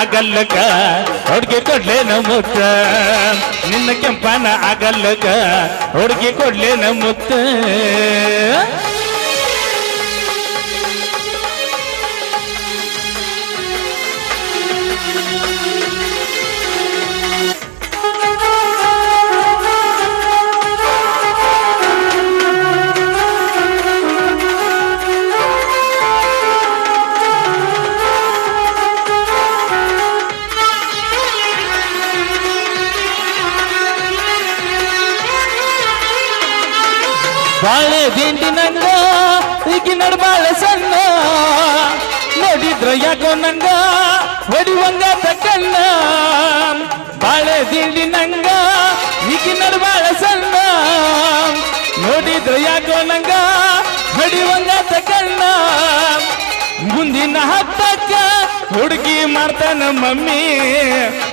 ಆಗಲ್ಲಕ ಹುಡುಗಿ ಕೊಡ್ಲೇನ ಮುತ್ತ ನಿನ್ನ ಕೆಂಪನ ಆಗಲ್ಲಕ ಹುಡುಗಿ ಕೊಡ್ಲೇನ ಮುತ್ತ ಬಾಳೆ ದಿಂಡಿ ನಂಗ ಈಗಿ ನಡ್ಬಾಳ ಸಣ್ಣ ನೋಡಿದ್ರ ಯಾಕೋ ನಂಗ ಹೊಡಿವಂಗ ತಕ್ಕಣ್ಣ ಬಾಳೆ ದಿಂಡಿ ನಂಗ ಈಗಿ ನಡ್ಬಾಳ ಸಣ್ಣ ನೋಡಿದ್ರ ಯಾಕೋ ನಂಗ ಹೊಡಿವಂಗ ತಕ್ಕಣ್ಣ ಮುಂದಿನ ಹಬ್ಬಕ್ಕ ಹುಡುಗಿ ಮಾಡ್ತಾನ ಮಮ್ಮಿ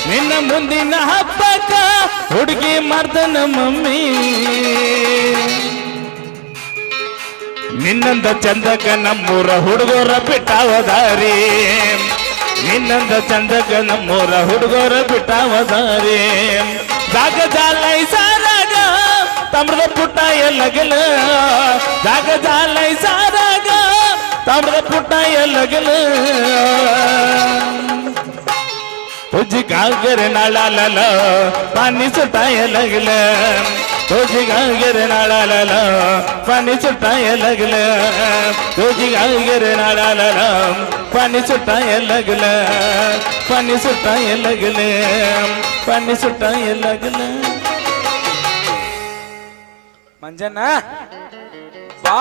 ನಿನ್ನ ಮುಂದಿನ ಹಬ್ಬಕ್ಕ ಹುಡುಗಿ ಮಾಡ್ತಾನ ಮಮ್ಮಿ ನಿನ್ನಂದ ಚಂದಕ ನಮ್ಮೂರ ಹುಡುಗರ ಬಿಟ್ಟಾವದಾರಿ ನಿನ್ನಂದ ಚಂದಕ ನಮ್ಮೂರ ಹುಡುಗರ ಬಿಟ್ಟಾವದಾರಿ ಜಾಗ ಜಾಲೈ ಸಾರಾಗ ತಮ್ರದ ಪುಟ್ಟ ಎಲ್ಲಗಲ ಜಾಗ ಜಾಲೈ ಸಾರಾಗ ತಮ್ರದ ಪುಟ್ಟ ಎಲ್ಲಗಲ तुझी गागर नाळाला पाणी सुटाय लागलं तुझी गागर नाळाला पाणी सुटाय लागलं तुझी गागर नाळाला पाणी सुटाय लागलं पाणी सुटाय लागलं पाणी सुटाय लागलं मंजना